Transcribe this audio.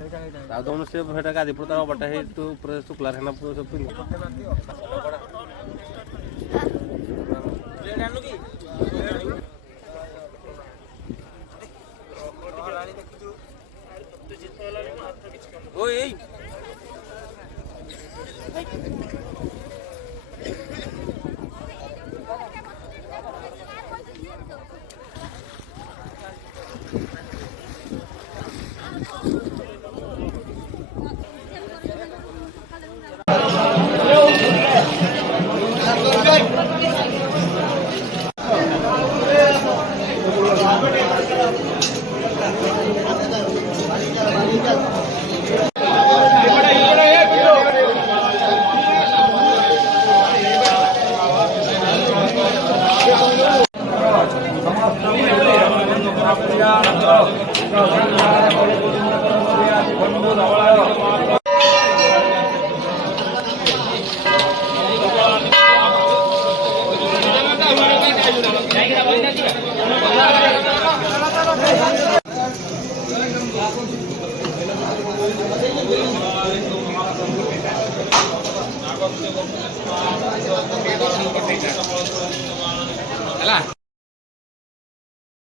दोन से भेटा गादी पुरता बटा है तो पूरा चुकला रहना पूरा सब पिन ओए Alah.